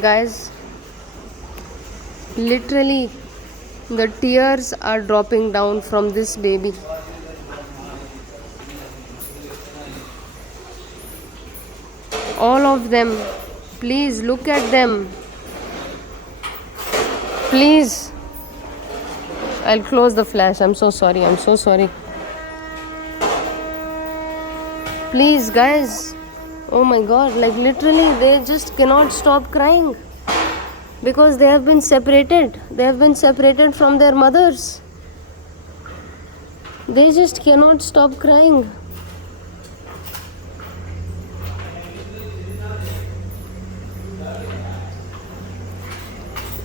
Guys, literally, the tears are dropping down from this baby. All of them. Please look at them. Please. I'll close the flash. I'm so sorry. I'm so sorry. Please, guys. Oh my god. Like, literally, they just cannot stop crying. Because they have been separated. They have been separated from their mothers. They just cannot stop crying.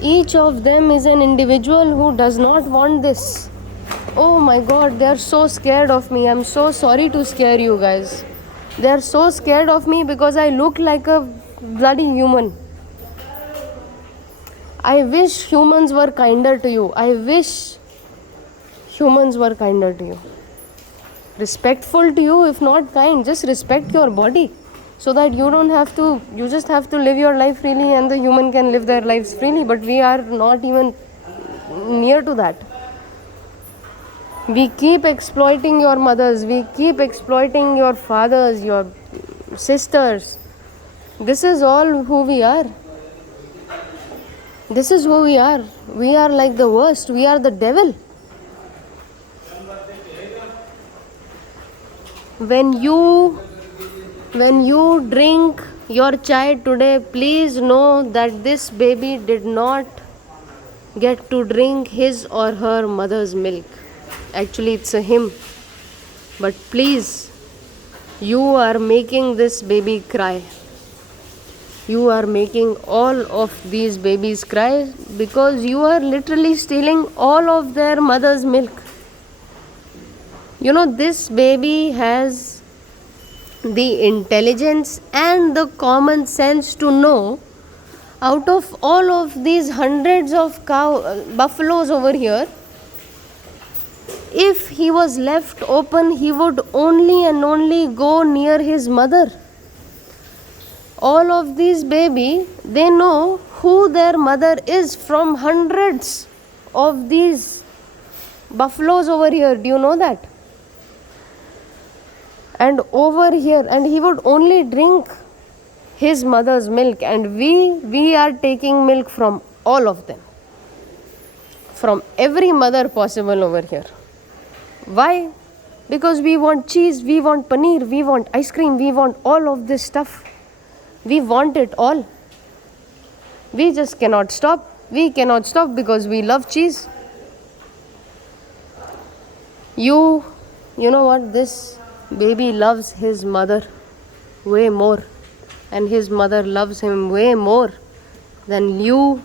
Each of them is an individual who does not want this. Oh my god, they are so scared of me. I'm so sorry to scare you guys. They are so scared of me because I look like a bloody human. I wish humans were kinder to you. I wish humans were kinder to you. Respectful to you, if not kind. Just respect your body. So that you don't have to, you just have to live your life freely and the human can live their lives freely. But we are not even near to that. We keep exploiting your mothers, we keep exploiting your fathers, your sisters. This is all who we are. This is who we are. We are like the worst. We are the devil. When you drink your chai today, please know that this baby did not get to drink his or her mother's milk. Actually, it's a him. But please, you are making this baby cry. You are making all of these babies cry because you are literally stealing all of their mother's milk. You know, this baby has the intelligence and the common sense to know, out of all of these hundreds of buffaloes over here, if he was left open, he would only and only go near his mother. All of these baby, they know who their mother is from hundreds of these buffaloes over here. Do you know that? And over here, and he would only drink his mother's milk, and we are taking milk from all of them, from every mother possible over here. Why? Because we want cheese, we want paneer, we want ice cream, we want all of this stuff. We want it all. We just cannot stop. We cannot stop because we love cheese. You know what? This baby loves his mother way more, and his mother loves him way more than you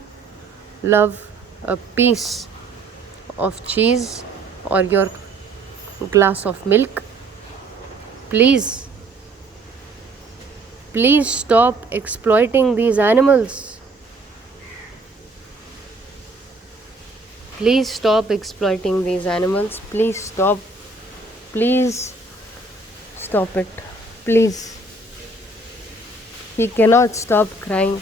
love a piece of cheese or your glass of milk. Please stop exploiting these animals. Please stop exploiting these animals. Please stop. Please stop it. Please. He cannot stop crying.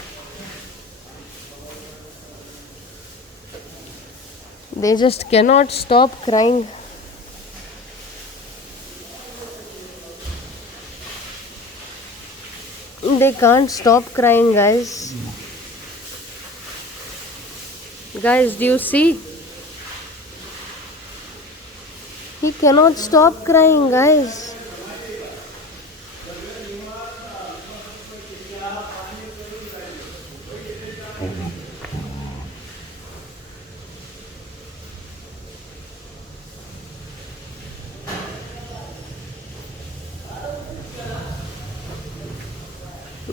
They just cannot stop crying. They can't stop crying, guys. Guys, do you see? He cannot stop crying, guys.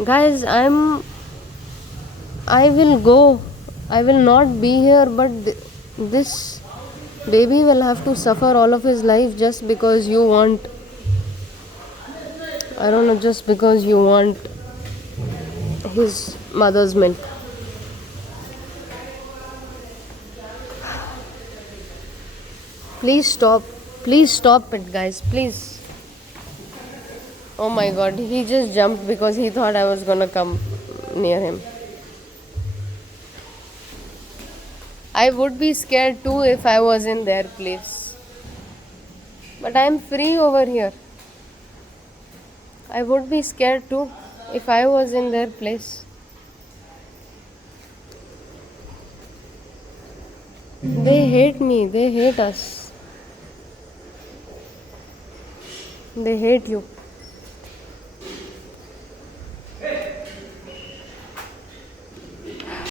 Guys, I will go. I will not be here, but this baby will have to suffer all of his life just because you want, I don't know, just because you want his mother's milk. Please stop. Please stop it, guys. Please. Oh my god, he just jumped because he thought I was gonna come near him. I would be scared too if I was in their place. But I'm free over here. I would be scared too if I was in their place. They hate me, they hate us, they hate you.